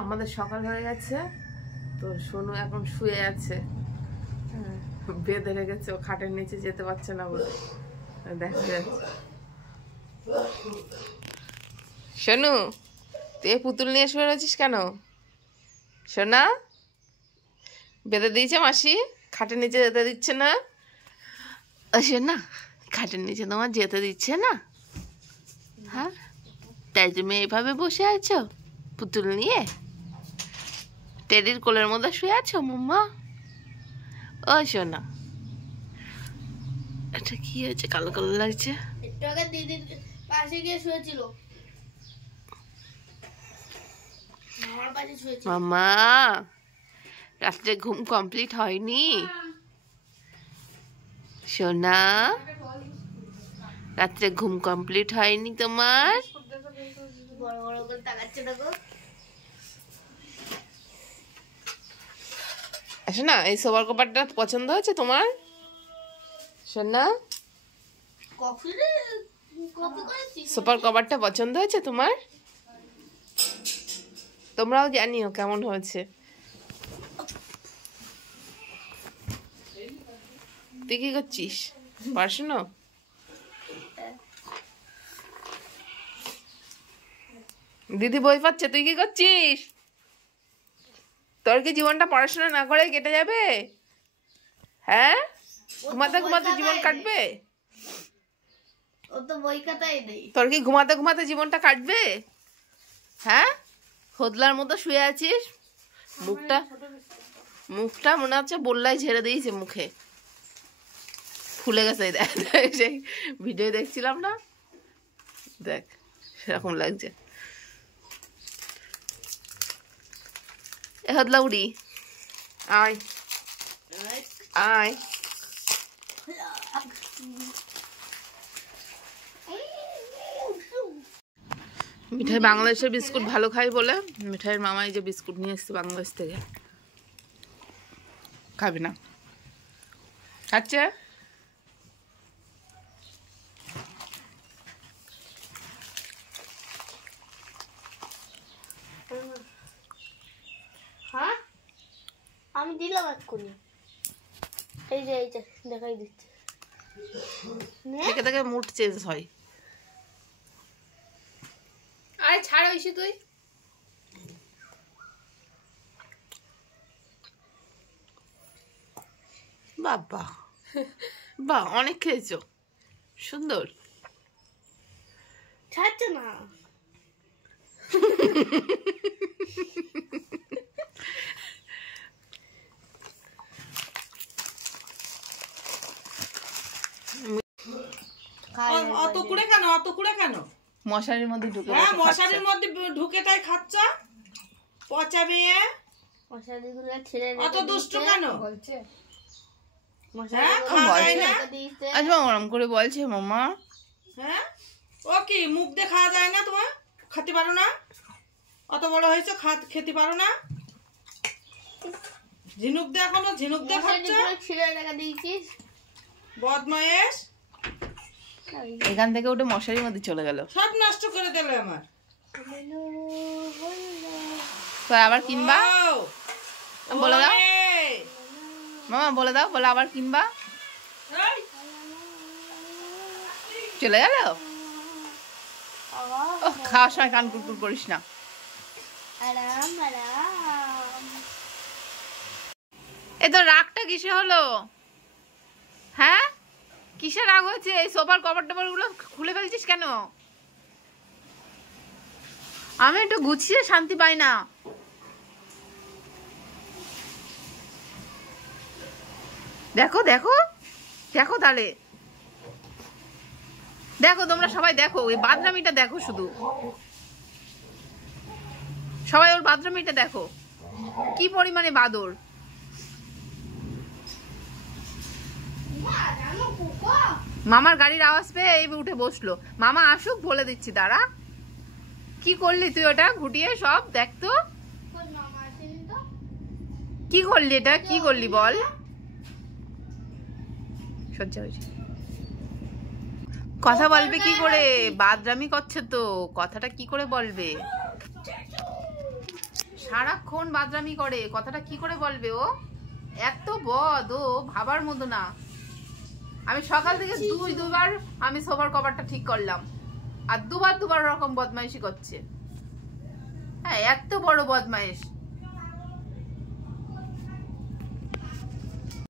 আমাদের সকাল হয়ে গেছে, তো সোনু এখন শুয়ে আছে, বেঁধে রেখেছে, ও খাটের নিচে যেতে পারছে না বলে। দেখা যাচ্ছে সোনু, তুই পুতুল নিয়ে শুয়ে রয়েছিস কেন? সোনা, বেঁধে দিয়েছে মাসি, খাটের নিচে যেতে দিচ্ছে না? সোনা, খাটের নিচে তোমার যেতে দিচ্ছে না? হ্যাঁ, তাই তুমি এইভাবে বসে আছো পুতুল নিয়ে, টেডির কোলের মধ্যে শুয়ে আছো মাম্মা? ও সোনা, এটা কি হয়েছে, কালো কালো লাগছে? একটু আগে দিদির পাশে গিয়ে শুয়েছিল, আমার পাশে শুয়েছিল। মাম্মা, রাত্রে ঘুম কমপ্লিট হয়নি সোনা? রাত্রে ঘুম কমপ্লিট হয়নি তোমার? বড় বড় করে তাকাচ্ছে দেখো। সোনা, এই সোফার কভারটা পছন্দ হয়েছে তোমার সোনা? সোফার কভারটা পছন্দ হয়েছে তোমার? তোমরাও জানিও কেমন হয়েছে। তুই কি করছিস? পড়াশুনো? দিদি বই পাচ্ছে, তুই কি করছিস? তোর কি জীবনটা পড়াশোনা না করে কেটে যাবে? হ্যাঁ, ঘুমাতে ঘুমাতে জীবন কাটবে? ও তো বই খাতাই নেই। তোর কি ঘুমাতে ঘুমাতে জীবনটা কাটবে? হ্যাঁ, হোদলার মতো শুয়ে আছিস, মুখটা মুখটা মনে হচ্ছে বললাই ঝেড়ে দিয়েছে, মুখে ফুলে গেছে। দেখ, সেই ভিডিও দেখছিলাম না, দেখ সেরকম লাগছে। এ হোদলা উড়ি, আয় আয়। মিঠাই বাংলাদেশের বিস্কুট ভালো খাই বলে মিঠাইয়ের মামাই যে বিস্কুট নিয়ে এসছে বাংলাদেশ থেকে। খাবি না? খাচ্ছে? হ্যাঁ, আমি দিলাম এক্ষুনি। এই যে দেখাই দিচ্ছে। থেকে থেকে মুড চেঞ্জ হয়। আরে ছাড় ঐশী তুই। বাবা, বাহ, অনেক খেয়েছো, সুন্দর। ছাড়ছে না। অত কুড়ে কেন, অত কুড়ে কেন? মশারির মধ্যে ঢুকে, হ্যাঁ মশারির মধ্যে ঢুকে তাই খাচ্ছ, পচা মেয়ে। মশারিগুলো ছেড়ে অত দুষ্টু কেন বলছে? হ্যাঁ, খাওয়া যায় না? আচ্ছা ওরম করে বলছে মামা। হ্যাঁ, ও কি মুখ দিয়ে খাওয়া যায় না? তোমার খেতে পারো না? অত বড় হয়েছো, খেতে পারো না? ঝিনুক দিয়ে এখনো ঝিনুক দিয়ে খাচ্ছ, ছিঁড়ে রেখে দিয়েছিস, বদমায়েশ। এখান থেকে উঠে মশারির মধ্যে চলে গেল, সব নষ্ট করে দিলে আমার। তো আবার কিনবা? বলে দাও মামা, বলে দাও, বলে আবার কিনবা। চলে গেল। খাওয়ার সময় কান কুরকুর করিস না। আরাম আরাম। এ তো রাগটা কিসে হলো? হ্যাঁ, কিসে রাগ হয়েছে? এই সোফার কভার টভার গুলো খুলে ফেলছিস কেন? আমি একটু গুছিয়ে শান্তি পাই না। দেখো দেখো দেখো, তাহলে দেখো, তোমরা সবাই দেখো, এই বাদরামিটা দেখো, শুধু সবাই ওর বাদরামিটা দেখো, কি পরিমাণে বাদর। মামার গাড়ির আওয়াজ পেয়ে এই উঠে বসলো। মামা আসুক, বলে দিচ্ছি, দাঁড়া। কি করলি তুই ওটা ঘুটিয়ে? সব দেখতো কি করলি, এটা কি করলি বল? সহ্য হয়েছে, কথা বলবে কি করে? বাদরামি করছে তো, কথাটা কি করে বলবে? সারাক্ষণ বাদরামি করে, কথাটা কি করে বলবে ও? এত বদ ও, ভাবার মতো না। আমি সকাল থেকে দুবার আমি সোফার কভারটা ঠিক করলাম, আর দুবার রকম বদমাইশি করছে। হ্যাঁ, এত বড় বদমাইশ।